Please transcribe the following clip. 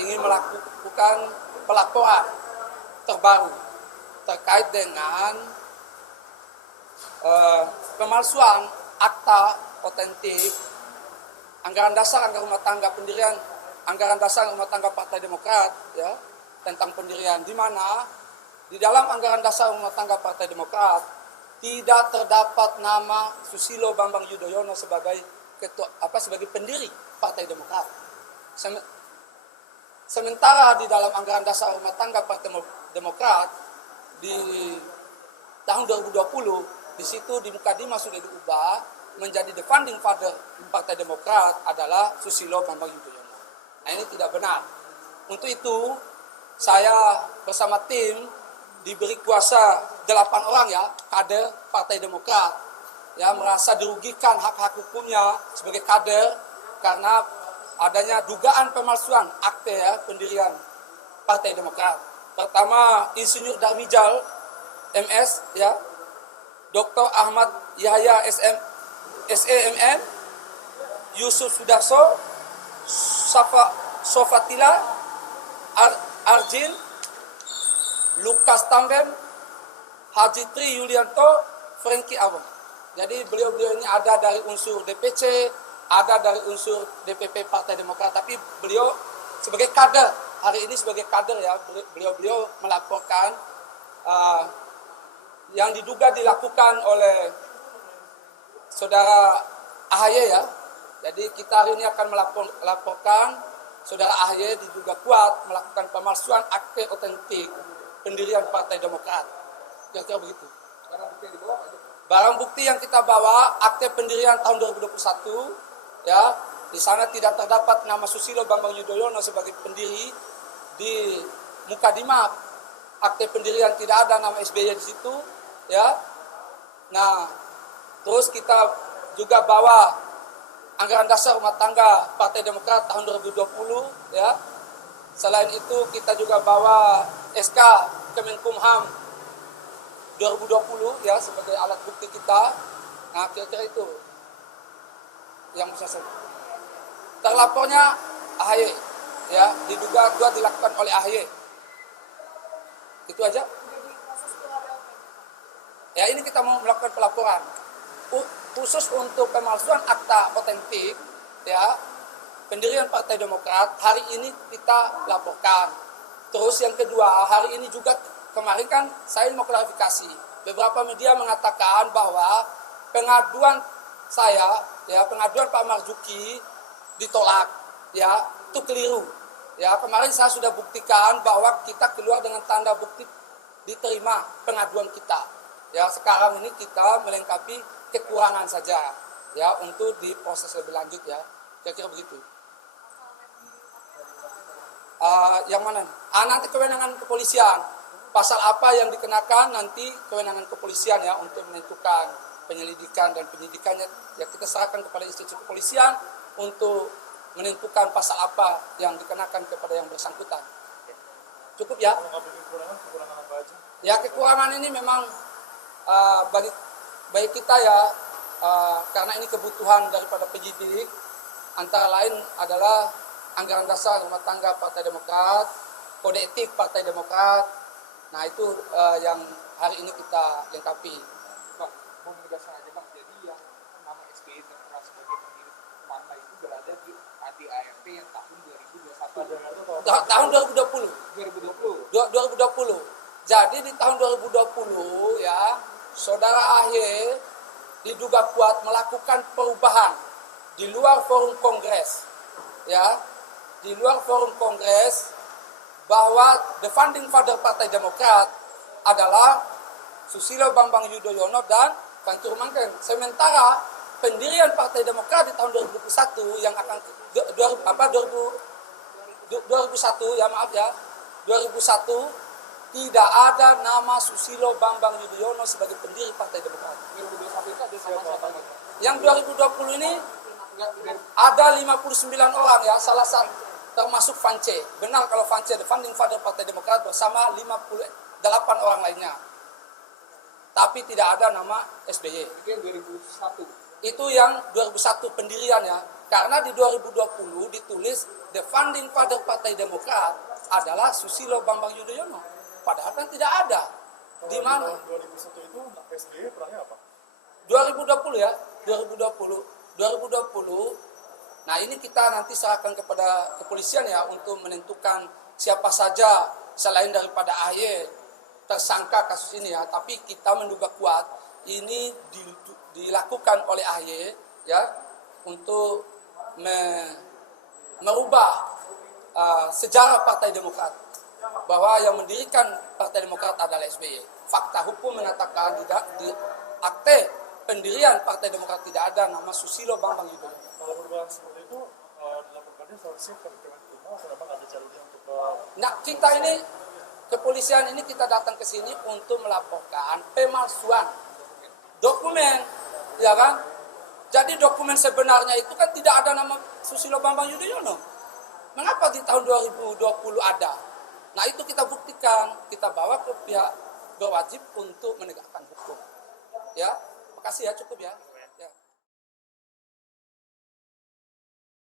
ingin melakukan pelaporan terbaru terkait dengan pemalsuan akta otentik anggaran dasar anggaran rumah tangga pendirian anggaran dasar rumah tangga Partai Demokrat ya tentang pendirian, di mana di dalam anggaran dasar rumah tangga Partai Demokrat tidak terdapat nama Susilo Bambang Yudhoyono sebagai ketua sebagai pendiri Partai Demokrat. Sementara di dalam anggaran dasar rumah tangga Partai Demokrat di tahun 2020 di situ di Mukadimah sudah diubah menjadi the founding father Partai Demokrat adalah Susilo Bambang Yudhoyono. Nah, ini tidak benar. Untuk itu saya bersama tim diberi kuasa 8 orang ya kader Partai Demokrat ya merasa dirugikan hak-hak hukumnya sebagai kader karena adanya dugaan pemalsuan akte ya pendirian Partai Demokrat. Pertama Insinyur Darmijal MS ya, Dr. Ahmad Yahya SEMM, Yusuf Sudarso, Sofatila Arjin, Lukas Tambem, Haji Tri Yulianto, Franky Awang. Jadi beliau-beliau ini ada dari unsur DPC, ada dari unsur DPP Partai Demokrat, tapi beliau sebagai kader, hari ini sebagai kader ya, beliau-beliau melaporkan yang diduga dilakukan oleh saudara AHY ya. Jadi kita hari ini akan melaporkan saudara AHY diduga kuat melakukan pemalsuan akte otentik pendirian Partai Demokrat. Kira-kira begitu. Barang bukti yang kita bawa akte pendirian tahun 2021 ya, di sana tidak terdapat nama Susilo Bambang Yudhoyono sebagai pendiri. Di Mukadimah akte pendirian tidak ada nama SBY di situ ya. Nah, terus kita juga bawa anggaran dasar rumah tangga Partai Demokrat tahun 2020 ya. Selain itu kita juga bawa SK Kemenkumham 2020 ya sebagai alat bukti kita. Nah, kira-kira itu yang bisa saya. Terlapornya AHY ya, diduga dilakukan oleh AHY. Itu aja. Ya, ini kita mau melakukan pelaporan khusus untuk pemalsuan akta otentik ya pendirian Partai Demokrat. Hari ini kita laporkan. Terus yang kedua, hari ini juga kemarin kan saya mau klarifikasi. Beberapa media mengatakan bahwa pengaduan saya ya, pengaduan Pak Marzuki ditolak ya, itu keliru. Ya, kemarin saya sudah buktikan bahwa kita keluar dengan tanda bukti diterima pengaduan kita. Ya, sekarang ini kita melengkapi kekurangan saja ya untuk diproses lebih lanjut ya. Kira-kira begitu. Yang mana? Nanti kewenangan kepolisian. Pasal apa yang dikenakan nanti kewenangan kepolisian ya untuk menentukan penyelidikan dan penyidikannya ya, kita serahkan kepada institusi kepolisian untuk menentukan pasal apa yang dikenakan kepada yang bersangkutan. Cukup ya? Kekurangan apa aja? Ya, kekurangan ini memang bagi kita ya, karena ini kebutuhan daripada penyidik, antara lain adalah anggaran dasar rumah tangga Partai Demokrat, kode etik Partai Demokrat. Nah, itu yang hari ini kita lengkapi. Pak, mau menegaskan aja Pak, jadi yang nama SBY tertera sebagai pendiri partai itu berada di ADART yang tahun 2021. Tahun 2020. 2020. Jadi di tahun 2020 ya, saudara AHY diduga kuat melakukan perubahan di luar forum kongres ya, di luar forum kongres, bahwa the founding father Partai Demokrat adalah Susilo Bambang Yudhoyono dan Franky Rumangkeng. Sementara pendirian Partai Demokrat di tahun 2021 yang akan 2001 ya, maaf ya, 2001 tidak ada nama Susilo Bambang Yudhoyono sebagai pendiri Partai Demokrat. 2021 itu ada siapa? Yang 2020 ini ada 59 orang ya, salah satu termasuk Vance. Benar kalau Vance the founding father Partai Demokrat bersama 58 orang lainnya. Tapi tidak ada nama SBY. Itu yang 2001. Itu yang 2001 pendirian ya. Karena di 2020 ditulis the founding father Partai Demokrat adalah Susilo Bambang Yudhoyono. Padahal kan tidak ada. Di mana? Tahun 2001 itu SBY perannya apa? 2020 ya, 2020. Nah ini kita nanti serahkan kepada kepolisian ya untuk menentukan siapa saja selain daripada AHY tersangka kasus ini ya. Tapi kita menduga kuat ini dilakukan oleh AHY ya untuk merubah sejarah Partai Demokrat, bahwa yang mendirikan Partai Demokrat adalah SBY. Fakta hukum mengatakan di akte pendirian Partai Demokrat tidak ada nama Susilo Bambang Yudhoyono. Kalau perubahan seperti itu dilaporkannya solusi ke Kemenkumham atau memang ada jalurnya untuk Nah kita ini kepolisian ini kita datang ke sini untuk melaporkan pemalsuan dokumen, ya kan? Jadi dokumen sebenarnya itu kan tidak ada nama Susilo Bambang Yudhoyono. Mengapa di tahun 2020 ada? Nah itu kita buktikan, kita bawa ke pihak berwajib untuk menegakkan hukum. Ya, makasih ya, cukup ya.